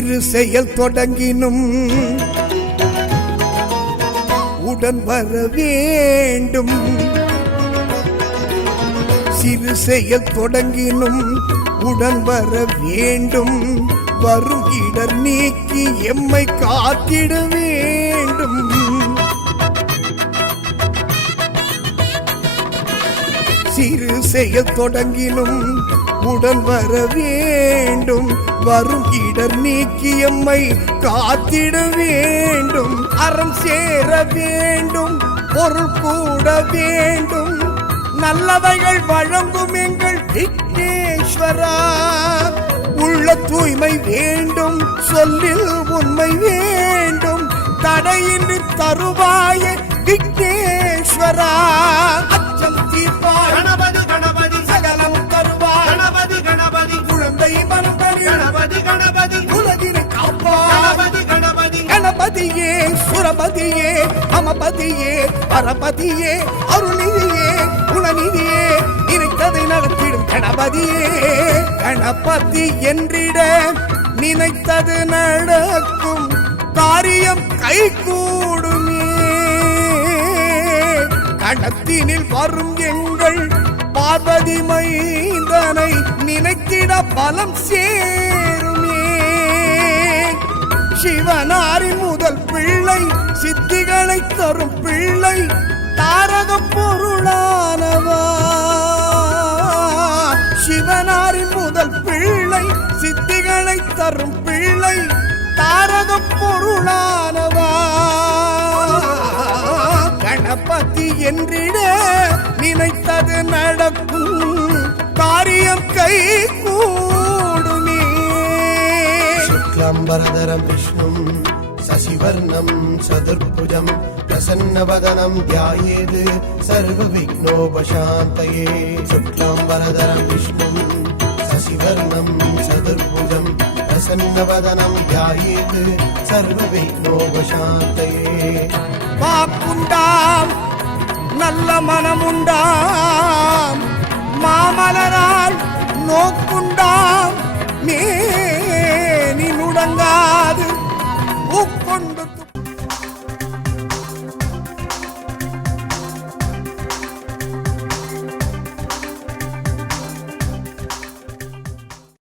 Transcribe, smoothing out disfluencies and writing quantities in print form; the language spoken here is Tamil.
சிறு செயல் தொடங்கினும் உடன் வர வேண்டும். சிறு செயல் தொடங்கினும் உடன் வர வேண்டும். வரும் இடர் நீக்கி எம்மை காத்திட வேண்டும். சிறு செயல் தொடங்கினும் உடன் வர வேண்டும். வரும் இடர் நீக்கி எம்மை காத்திட வேண்டும். அறம் சேர வேண்டும், பொருள் கூட வேண்டும். நல்லவைகள் வழங்கும் எங்கள் விக்னேஸ்வரா. உள்ள தூய்மை வேண்டும், சொல்லில் உண்மை வேண்டும். தடையின்றி தருவாய விக்னேஸ்வரா. அச்சம் தீர்ப்பாய் கணபதி கணபதி, சகலம் தருவாய் கணபதி கணபதி, குழந்தை மனதனி கணபதி கணபதி, உலகினை காப்பாய் கணபதி கணபதி. கணபதியே சுரபதியே அமபதியே பரபதியே அருளியே குணநிதியே நினைத்ததை நடத்திடும் கணபதியே. கணபதி என்றிட நினைத்தது நடக்கும், காரியம் கைகூடுமே. கடத்தினில் வரும் எங்கள் பார்வதி மைந்தனை நினைத்திட பலம் சேருமே. சிவனாரின் முதல் பிள்ளை, சித்திகளை தரும் பிள்ளை, தாரக பொருளானவா. சிவனாரின் முதல் பிள்ளை, சித்திகளை தரும் பிள்ளை, தாரக பொருளானவா. கணபதி என்றிட நினைத்தது நடக்கும், காரியம் கை கூடுமே. शुक्लाम्बरधरं विष्णुं शशिवर्णं चतुर्भुजं प्रसन्नवदनं ध्यायेत् सर्वविघ्नोपशान्तये. शुक्लाम्बरधरं विष्णुं शशिवर्णं चतुर्भुजं प्रसन्नवदनं ध्यायेत् सर्वविघ्नोपशान्तये. வாக்குண்டாம் நல்ல மனமுண்டாம், மாமலரால் நோக்குண்டாம், மேனி நுடங்காது உட்கொண்டு